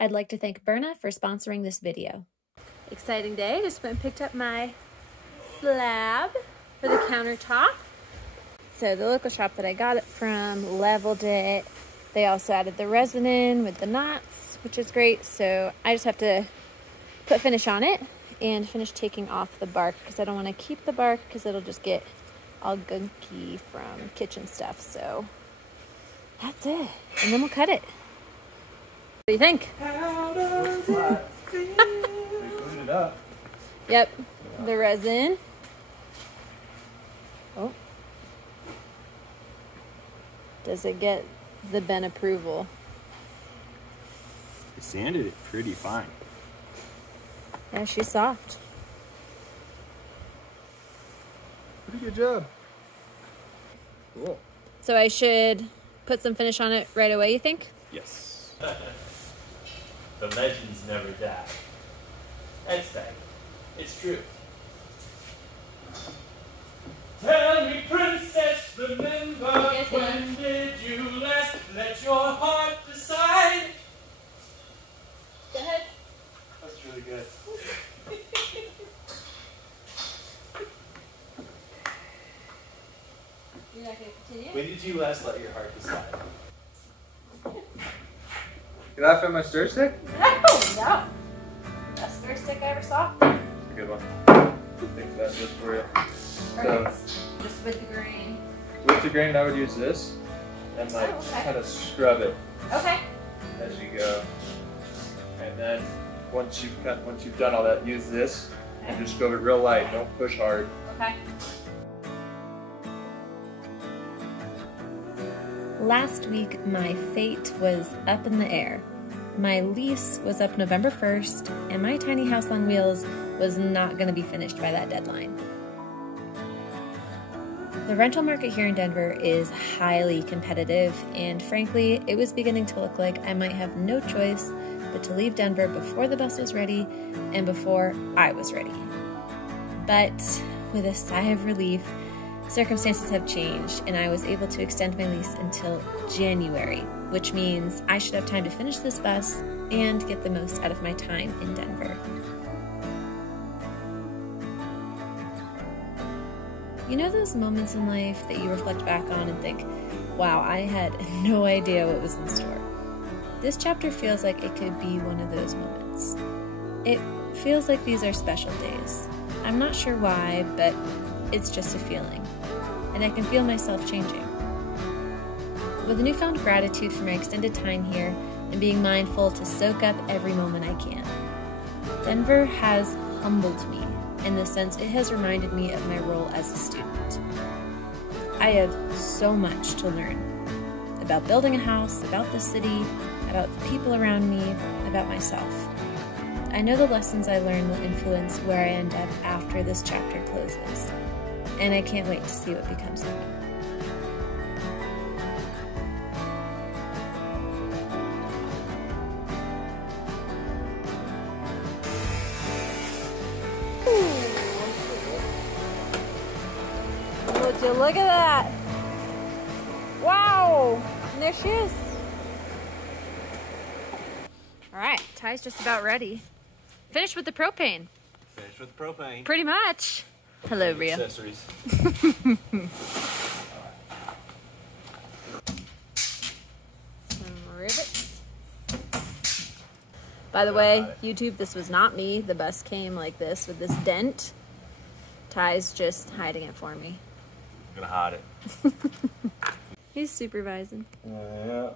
I'd like to thank Byrna for sponsoring this video. Exciting day. Just went and picked up my slab for the countertop. So the local shop that I got it from leveled it. They also added the resin in with the knots, which is great. So I just have to put finish on it and finish taking off the bark because I don't want to keep the bark because it'll just get all gunky from kitchen stuff. So that's it. And then we'll cut it. What do you think? How does it feel? Clean it up. Yep, the resin. Oh. Does it get the Ben approval? I sanded it pretty fine. Yeah, she's soft. Pretty good job. Cool. So I should put some finish on it right away, you think? Yes. The legends never die. That's right. It's true. Tell me, princess, remember when did you last let your heart decide? Go ahead. That's really good. You're not going to continue? When did you last let your heart decide? You laugh at my stir stick? No. Best stir stick I ever saw. It's a good one. I think that's just for you. Perfect. Just with the grain. With the grain, I would use this and like okay. kind of scrub it Okay. as you go. And then once you've done all that, use this and just scrub it real light. Don't push hard. Okay. Last week, my fate was up in the air. My lease was up November 1st, and my tiny house on wheels was not going to be finished by that deadline. The rental market here in Denver is highly competitive, and frankly, it was beginning to look like I might have no choice but to leave Denver before the bus was ready and before I was ready. But with a sigh of relief, circumstances have changed and I was able to extend my lease until January, which means I should have time to finish this bus and get the most out of my time in Denver. You know those moments in life that you reflect back on and think, wow, I had no idea what was in store. This chapter feels like it could be one of those moments. It feels like these are special days. I'm not sure why, but it's just a feeling. And I can feel myself changing. With a newfound gratitude for my extended time here and being mindful to soak up every moment I can. Denver has humbled me in the sense it has reminded me of my role as a student. I have so much to learn about building a house, about the city, about the people around me, about myself. I know the lessons I learn will influence where I end up after this chapter closes. And I can't wait to see what becomes of me. Would you look at that? Wow! And there she is. All right, Ty's just about ready. Finished with the propane. Finished with the propane. Pretty much. Hello, Ria. Accessories. Some rivets. By the way, YouTube, this was not me. The bus came like this with this dent. Ty's just hiding it for me. I'm gonna hide it. He's supervising. Yeah.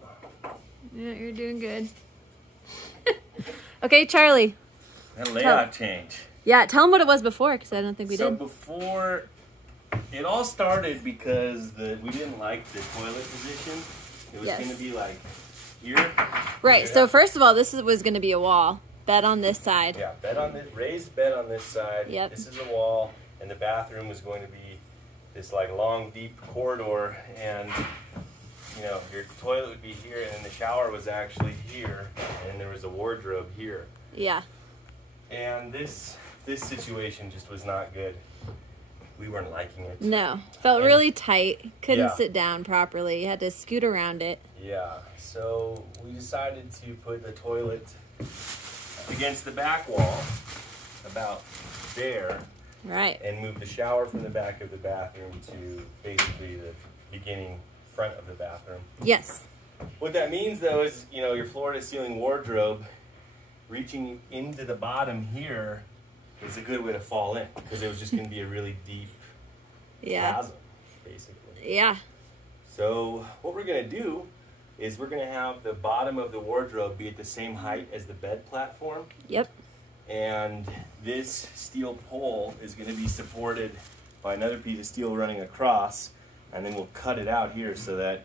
Yeah, you're doing good. Okay, Charlie. That layout change. Yeah, tell him what it was before, because I don't think we So did. before, it all started because we didn't like the toilet position. It was Yes. going to be like here. Right, Here. so first of all, this was going to be a wall. Bed on this side. Yeah, bed on this, raised bed on this side. Yep. This is a wall, and the bathroom was going to be this like long, deep corridor, and you know, your toilet would be here, and then the shower was actually here, and there was a wardrobe here. Yeah. And this situation just was not good. We weren't liking it. No. Felt really tight. Couldn't Yeah. sit down properly. You had to scoot around it. Yeah, so we decided to put the toilet against the back wall, about there, Right. and move the shower from the back of the bathroom to basically the beginning front of the bathroom. Yes. What that means though is, you know, your floor to ceiling wardrobe reaching into the bottom here is a good way to fall in, because it was just going to be a really deep chasm, basically. Yeah. So what we're going to do is we're going to have the bottom of the wardrobe be at the same height as the bed platform. Yep. And this steel pole is going to be supported by another piece of steel running across, and then we'll cut it out here so that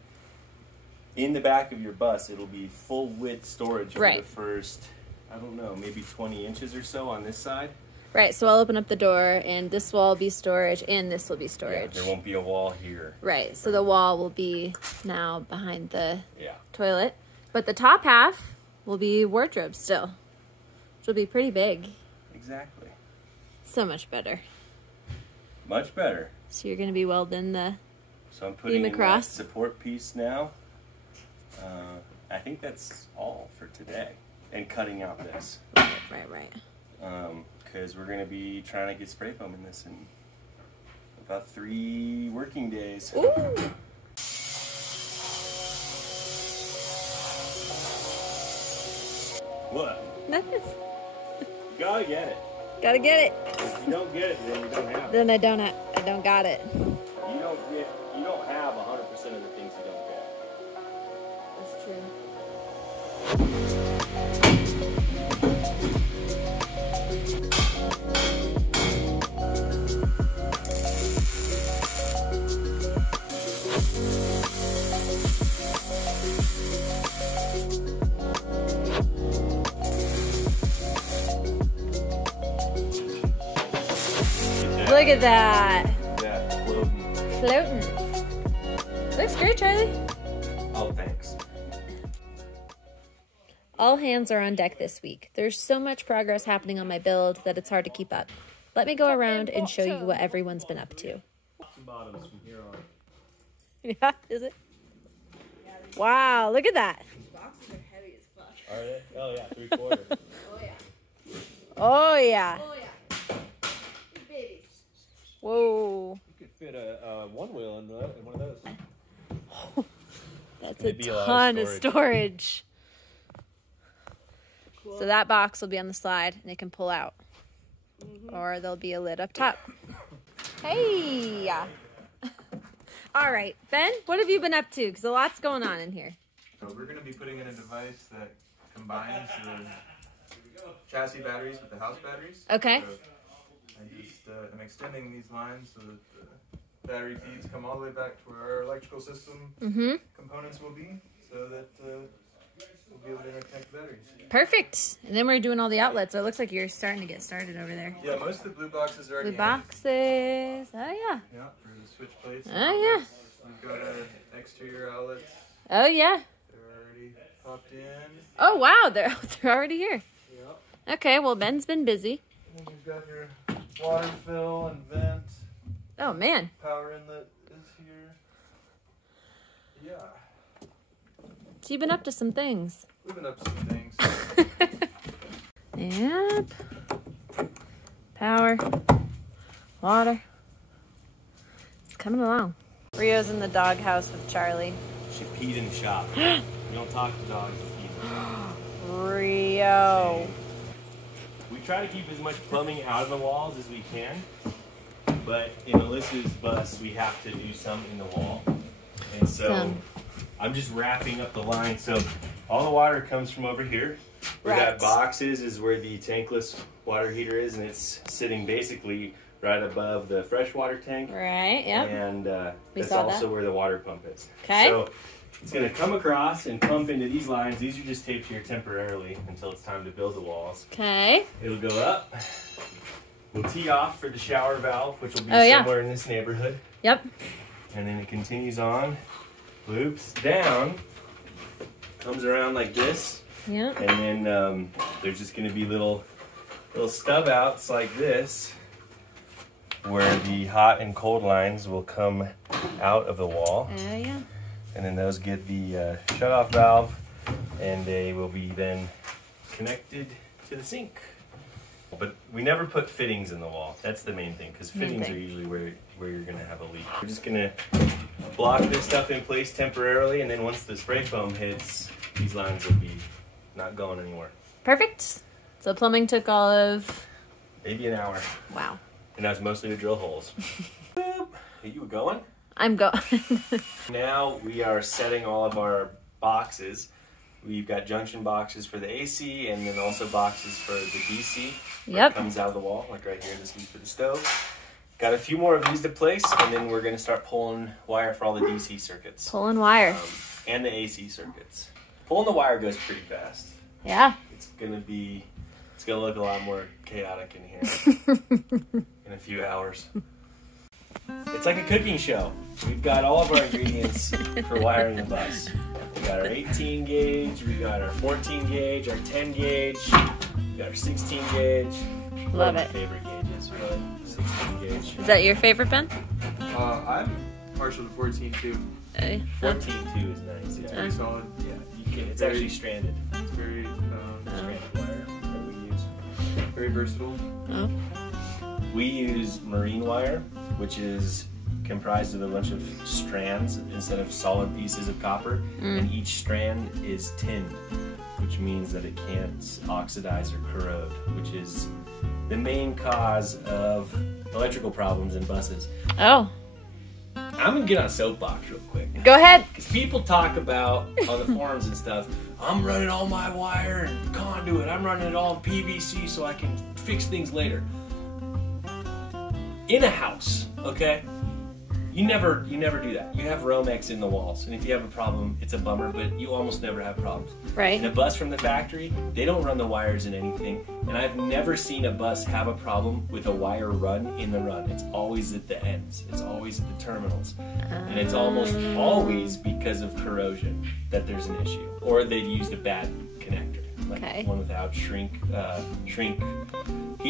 in the back of your bus it'll be full width storage for the first, I don't know, maybe 20 inches or so on this side. Right, so I'll open up the door and this wall will be storage and this will be storage. Yeah, there won't be a wall here. Right, so the wall will be now behind the Yeah. toilet. But the top half will be wardrobe still, which will be pretty big. Exactly. So much better. Much better. So you're going to be welding the So I'm putting in that across. support piece now. I think that's all for today. And cutting out this. Right. Because we're going to be trying to get spray foam in this in about 3 working days. Ooh. What? Nothing. You gotta get it. Gotta get it. If you don't get it, then you don't have it. Then I don't got it. You don't have 100% of the things you don't get. That's true. Look at that. Yeah, floating. Floating. Looks great, Charlie. Oh, thanks. All hands are on deck this week. There's so much progress happening on my build that it's hard to keep up. Let me go around and show you what everyone's been up to. Some bottoms from here on. Yeah, is it? Wow, look at that. These boxes are heavy as fuck. Are they? Oh yeah, 3/4. Oh yeah. Oh, yeah. Oh yeah. These babies. Whoa. You could fit a one wheel in one of those. That's a It'd be a lot of ton of storage. storage. Cool. So that box will be on the slide and it can pull out. Or there'll be a lid up top. Hey! All right, Ben, what have you been up to? Because a lot's going on in here. So we're going to be putting in a device that combines the chassis batteries with the house batteries. Okay. So I'm extending these lines so that the battery feeds come all the way back to where our electrical system components will be, so that we'll be able to interconnect the batteries. Perfect. And then we're doing all the outlets. So it looks like you're starting to get started over there. Yeah, most of the blue boxes are already Blue boxes. Oh, yeah. Yeah, for the switch plates. Oh, yeah. We've got exterior outlets. Oh, yeah. They're already popped in. Oh, wow. They're already here. Yeah. Okay, well, Ben's been busy. And you've got your water fill and vent. Oh, man. Power inlet is here. Yeah. So you've been up to some things. We've been up to some things. Yep. Power. Water. It's coming along. Rio's in the doghouse with Charlie. She peed in the shop. You don't talk to dogs that pee in the shop. Rio. We try to keep as much plumbing out of the walls as we can, but in Alyssa's bus, we have to do some in the wall. And so Some. I'm just wrapping up the line. So all the water comes from over here. Where Right. that box is where the tankless water heater is, and it's sitting basically right above the freshwater tank. Right, yep. And We that's saw also that. where the water pump is. Okay. So it's going to come across and pump into these lines. These are just taped here temporarily until it's time to build the walls. Okay. It'll go up. We'll tee off for the shower valve, which will be Oh, yeah. somewhere in this neighborhood. Yep. And then it continues on, loops down, comes around like this. Yep. And then there's just going to be little stub outs like this, where the hot and cold lines will come out of the wall. Oh, yeah. And then those get the shut-off valve, and they will be then connected to the sink. But we never put fittings in the wall. That's the main thing, because fittings are usually where you're going to have a leak. We're just going to block this stuff in place temporarily, and then once the spray foam hits, these lines will be not going anywhere. Perfect. So plumbing took all of... Maybe an hour. Wow. And that's mostly to drill holes. Boop. Are you going? I'm going. Now we are setting all of our boxes. We've got junction boxes for the AC and then also boxes for the DC. Yep. It comes out of the wall, like right here. This is for the stove. Got a few more of these to place, and then we're going to start pulling wire for all the DC circuits. Pulling wire. And the AC circuits. Pulling the wire goes pretty fast. Yeah. It's going to look a lot more chaotic in here in a few hours. It's like a cooking show. We've got all of our ingredients for wiring the bus. We got our 18 gauge, we got our 14 gauge, our 10 gauge, we got our 16 gauge. Love it. My favorite gauges, really. 16 gauge. Is that your favorite, Ben? I'm partial to 14 too. 14 too is nice. Yeah. Pretty solid. Yeah, you can. It's actually stranded. It's very Stranded wire that we use. very versatile. Oh. We use marine wire, which is comprised of a bunch of strands instead of solid pieces of copper, and each strand is tinned, which means that it can't oxidize or corrode, which is the main cause of electrical problems in buses. Oh. I'm gonna get on a soapbox real quick. Go ahead. Because people talk about on the forums and stuff, I'm running all my wire and conduit, I'm running it all in PVC so I can fix things later. In a house, okay? You never do that. You have Romex in the walls, and if you have a problem, it's a bummer, but you almost never have problems. Right. In a bus from the factory, they don't run the wires in anything, and I've never seen a bus have a problem with a wire run in the run. It's always at the ends. It's always at the terminals. And it's almost always because of corrosion that there's an issue. Or they've used a bad connector, like one without heat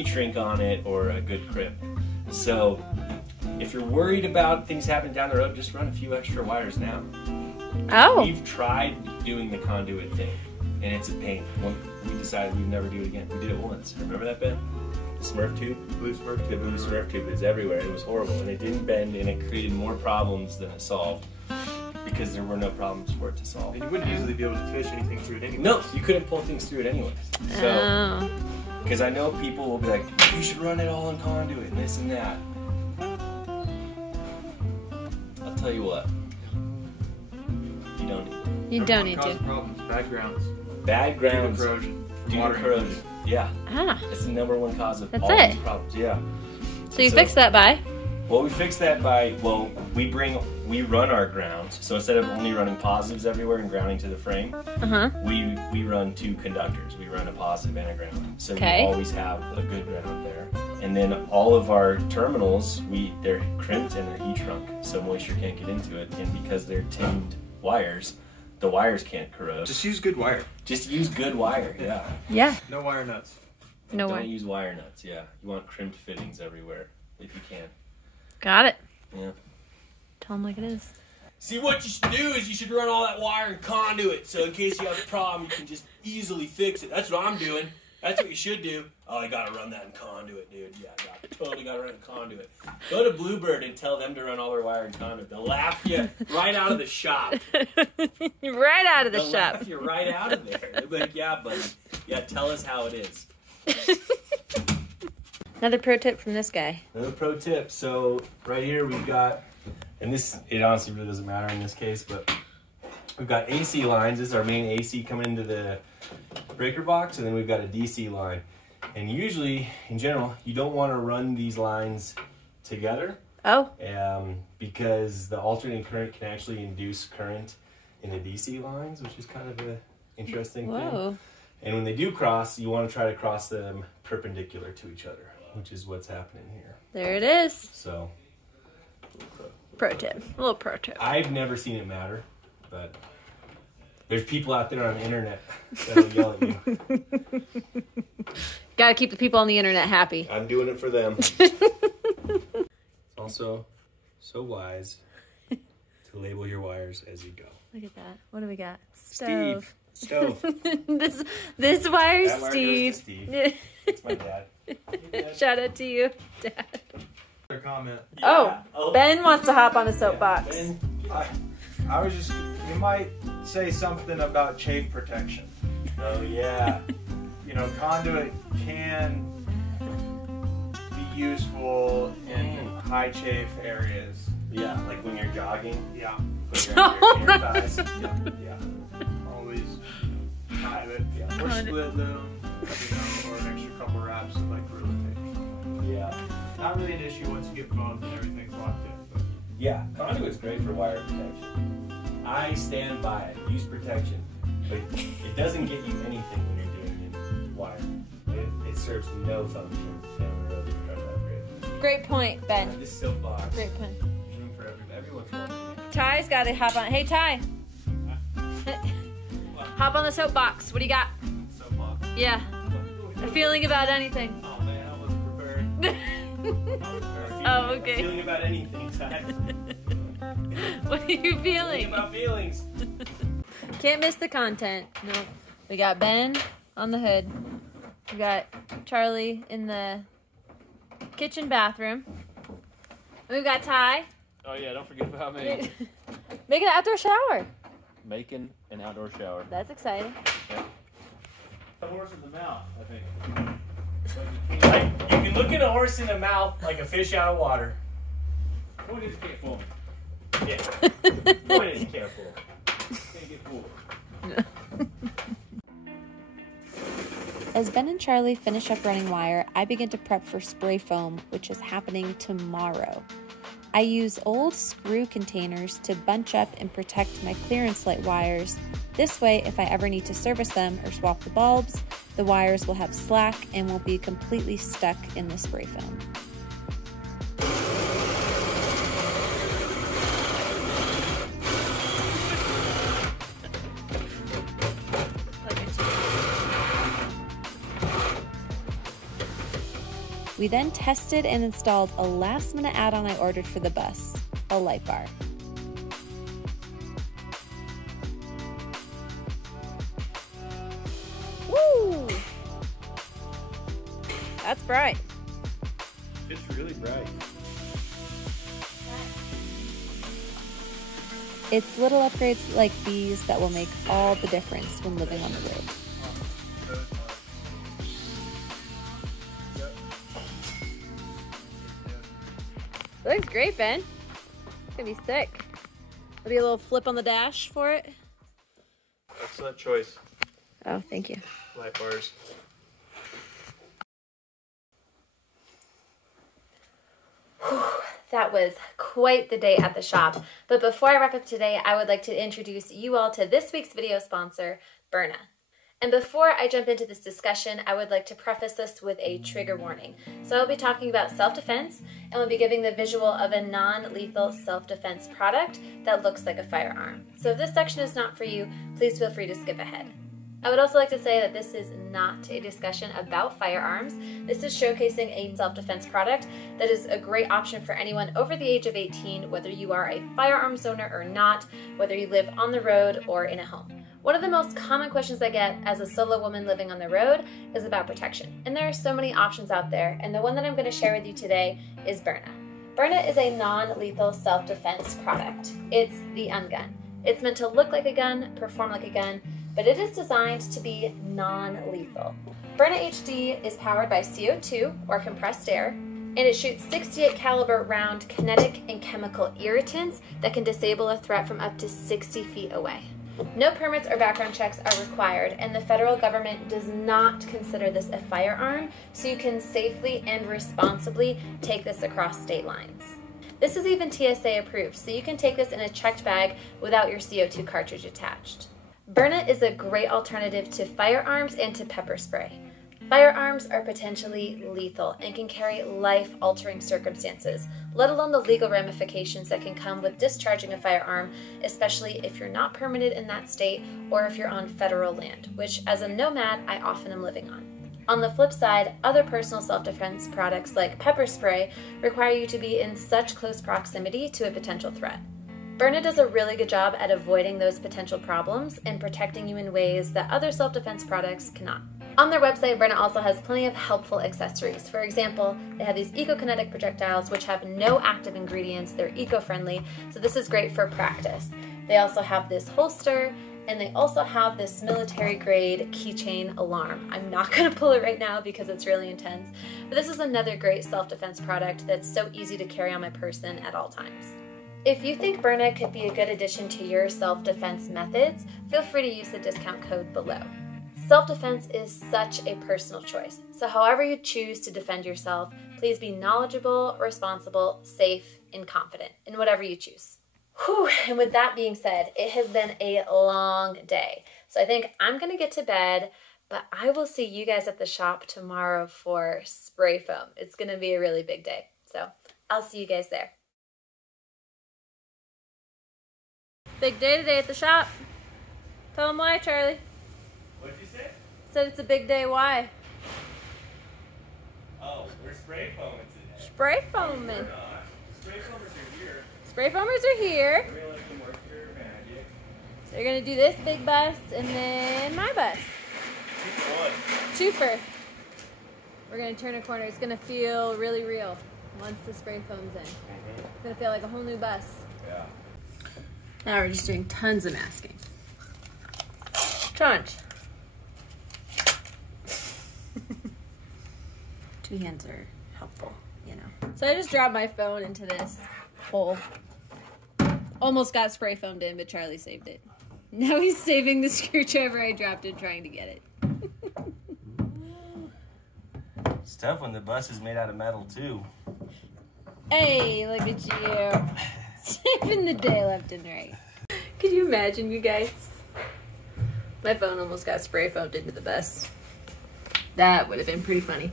shrink on it, or a good crimp. So if you're worried about things happening down the road, just run a few extra wires now. Oh. We've tried doing the conduit thing, and it's a pain. We decided we'd never do it again. We did it once. Remember that, Ben? The Smurf tube? Blue Smurf The tube. blue Smurf tube is everywhere. It was horrible, and it didn't bend, and it created more problems than it solved because there were no problems for it to solve. And you wouldn't easily be able to fish anything through it anyway. No, you couldn't pull things through it anyways. So, Oh. because I know people will be like, you should run it all in conduit and this and that. I'll tell you what. You don't need it. You don't need Cause to. problems. Bad grounds. Bad grounds Due to corrosion. due to Watering. corrosion. Yeah, Ah. that's the #1 cause of That's all it. these problems. Yeah. So you fixed that by? Well, we fix that by, we run our grounds. So instead of only running positives everywhere and grounding to the frame, Uh-huh. we run 2 conductors. We run a positive and a ground. So Okay. we always have a good ground there. And then all of our terminals, they're crimped and they're heat shrunk, so moisture can't get into it. And because they're tinned wires, the wires can't corrode. Just use good wire. Just use good wire, yeah. Yeah. No wire nuts. No Don't way. use wire nuts, yeah. You want crimped fittings everywhere, if you can. Got it. Yeah. Tell them like it is. See, what you should do is you should run all that wire in conduit, so in case you have a problem, you can just easily fix it. That's what I'm doing. That's what you should do. Oh, I gotta run that in conduit, dude. Yeah, totally gotta run in conduit. Go to Bluebird and tell them to run all their wire in conduit. They'll laugh you right out of the shop. Right out of the They'll shop. laugh you right out of there. They'll be like, yeah, buddy. Yeah, tell us how it is. Another pro tip from this guy. Another pro tip. So right here we've got, and it honestly really doesn't matter in this case, but we've got AC lines. This is our main AC coming into the breaker box, and then we've got a DC line. And usually, in general, you don't want to run these lines together Oh. because the alternating current can actually induce current in the DC lines, which is kind of an interesting thing. Whoa. And when they do cross, you want to try to cross them perpendicular to each other, which is what's happening here. There it is. So, Pro tip. A little pro tip. I've never seen it matter, but there's people out there on the internet that'll yell at you. Gotta keep the people on the internet happy. I'm doing it for them. It's also so wise to label your wires as you go. Look at that. What do we got? Steve Stove. this wire, That wire goes to Steve. Steve. It's my dad. Hey, Dad. Shout out to you, Dad. Their comment. Oh, Ben wants to hop on a soapbox. Ben, I was just, you might say something about chafe protection. oh yeah. You know, conduit can be useful in high chafe areas. Yeah, like when you're jogging, Yeah, put your under your thighs. yeah. Always tie it. Or split them, you know, or an extra couple wraps of like Gorilla Tape. Yeah. Not really an issue once you get phones and everything's locked in. But Yeah, conduit's great for wire protection. I stand by it. Use protection. But it doesn't get you anything when you're doing it in wire. It serves no function down the road if you try to upgrade. Great point, Ben. This soapbox. Great point. room for everyone's welcome. Ty's got to hop on. Hey, Ty. Hop on the soapbox. What do you got? Soapbox. Yeah. A feeling about anything. Oh man, I wasn't prepared. Oh, okay. Feeling about anything, Ty. What are you Feeling feeling? about feelings. Can't miss the content. No. We got Ben on the hood. We got Charlie in the kitchen bathroom. And we've got Ty Oh yeah, don't forget about me. making an outdoor shower. Making an outdoor shower. That's exciting. A horse in the mouth, I think. Like, you can look at a horse in the mouth like a fish out of water. Point is, can't fool me. Yeah. Point is, you can't fool. Can't get fooled. As Ben and Charlie finish up running wire, I begin to prep for spray foam, which is happening tomorrow. I use old screw containers to bunch up and protect my clearance light wires. This way, if I ever need to service them or swap the bulbs, the wires will have slack and won't be completely stuck in the spray foam. We then tested and installed a last-minute add-on I ordered for the bus, a light bar. Woo! That's bright. It's really bright. It's little upgrades like these that will make all the difference when living on the road. It looks great, Ben. It's gonna be sick. There'll be a little flip on the dash for it. Excellent choice. Oh, thank you. Light bars. That was quite the day at the shop. But before I wrap up today, I would like to introduce you all to this week's video sponsor, Byrna. And before I jump into this discussion, I would like to preface this with a trigger warning. So I'll be talking about self-defense, and we'll be giving the visual of a non-lethal self-defense product that looks like a firearm. So if this section is not for you, please feel free to skip ahead. I would also like to say that this is not a discussion about firearms. This is showcasing a self-defense product that is a great option for anyone over the age of 18, whether you are a firearms owner or not, whether you live on the road or in a home. One of the most common questions I get as a solo woman living on the road is about protection. And there are so many options out there, and the one that I'm going to share with you today is Byrna. Byrna is a non-lethal self-defense product. It's the ungun. It's meant to look like a gun, perform like a gun, but it is designed to be non-lethal. Byrna HD is powered by CO2 or compressed air, and it shoots 68 caliber round kinetic and chemical irritants that can disable a threat from up to 60 feet away. No permits or background checks are required, and the federal government does not consider this a firearm, so you can safely and responsibly take this across state lines. This is even TSA approved, so you can take this in a checked bag without your CO2 cartridge attached. Byrna is a great alternative to firearms and to pepper spray. Firearms are potentially lethal and can carry life-altering circumstances, let alone the legal ramifications that can come with discharging a firearm, especially if you're not permitted in that state or if you're on federal land, which as a nomad, I often am living on. On the flip side, other personal self-defense products like pepper spray require you to be in such close proximity to a potential threat. Byrna does a really good job at avoiding those potential problems and protecting you in ways that other self-defense products cannot. On their website, Byrna also has plenty of helpful accessories. For example, they have these eco-kinetic projectiles which have no active ingredients. They're eco-friendly, so this is great for practice. They also have this holster, and they also have this military-grade keychain alarm. I'm not going to pull it right now because it's really intense, but this is another great self-defense product that's so easy to carry on my person at all times. If you think Byrna could be a good addition to your self-defense methods, feel free to use the discount code below. Self-defense is such a personal choice, so however you choose to defend yourself, please be knowledgeable, responsible, safe, and confident in whatever you choose. Whew, and with that being said, it has been a long day, so I think I'm gonna get to bed, but I will see you guys at the shop tomorrow for spray foam. It's gonna be a really big day, so I'll see you guys there. Big day today at the shop. Tell them why, Charlie. What'd you say? Said it's a big day, why? Oh, we're spray foaming today. Spray foaming. We're not. Spray foamers are here. Spray foamers are here. We're gonna let them work their magic. They're gonna do this big bus and then my bus. 2 for 1. Twofer. We're gonna turn a corner. It's gonna feel really real once the spray foam's in. It's gonna feel like a whole new bus. Yeah. Now we're just doing tons of masking. Tons. 2 hands are helpful, you know. So I just dropped my phone into this hole. Almost got spray foamed in, but Charlie saved it. Now he's saving the screwdriver I dropped in trying to get it. It's tough when the bus is made out of metal too. Hey, look at you. Saving the day left and right. Could you imagine, you guys? My phone almost got spray foamed into the bus. That would have been pretty funny.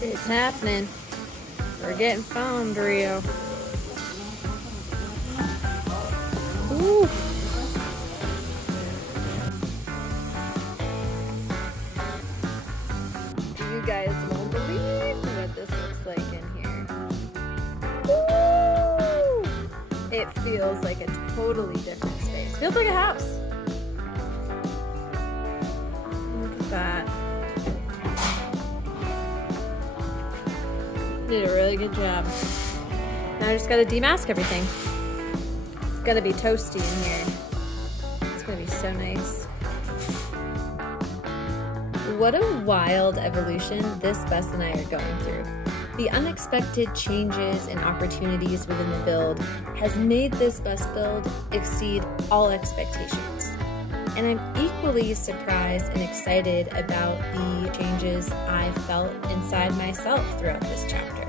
It's happening. We're getting foamed, Rio. Ooh. You guys won't believe what this looks like in here. Woo! It feels like a totally different space. Feels like a house. Look at that. Did a really good job. Now I just gotta demask everything. It's gonna be toasty in here. It's gonna be so nice. What a wild evolution this bus and I are going through. The unexpected changes and opportunities within the build has made this bus build exceed all expectations. And I'm equally surprised and excited about the changes I felt inside myself throughout this chapter.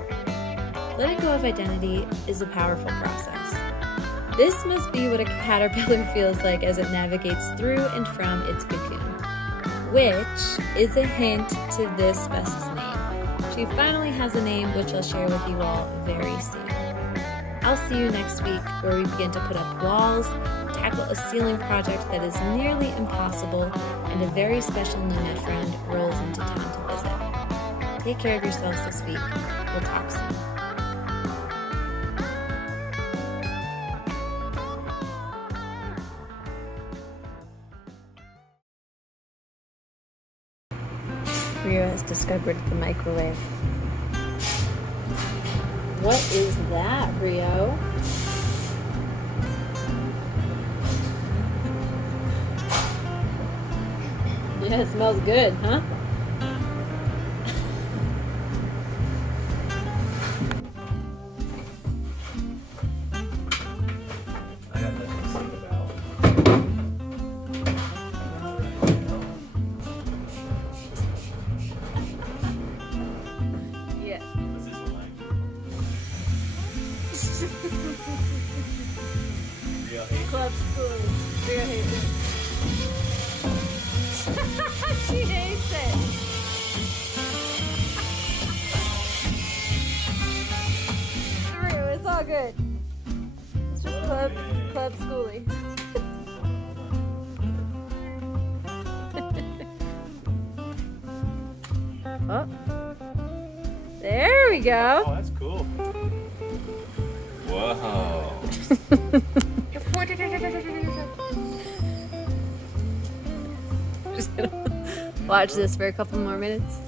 Letting go of identity is a powerful process. This must be what a caterpillar feels like as it navigates through and from its cocoon, which is a hint to this bus's name. She finally has a name which I'll share with you all very soon. I'll see you next week where we begin to put up walls, tackle a ceiling project that is nearly impossible, and a very special Nunez friend rolls into town to visit. Take care of yourselves this week. We'll talk soon. Rio has discovered the microwave. What is that, Rio? Yeah, it smells good, huh? I got nothing to sing about. Yeah. What's this one like? Real hate. Club school. Rio hates it. She hates it. Rio, it's all good. It's just club schooling. Oh. There we go. Oh, that's cool. Whoa. Just gonna watch this for a couple more minutes.